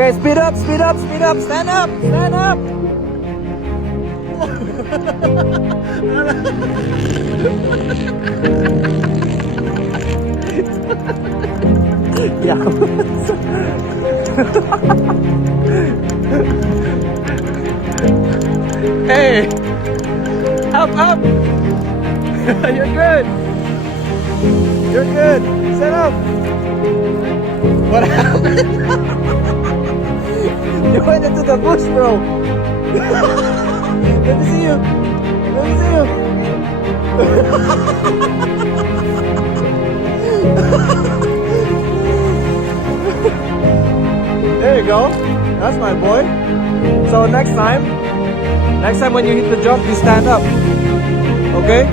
Okay, speed up, speed up, speed up. Stand up, stand up. Yeah. Hey, up. You're good. You're good. Stand up. What happened? You went into the bush, bro. Let me see you. Let me see you. There you go. That's my boy. So next time when you hit the jump, you stand up. Okay?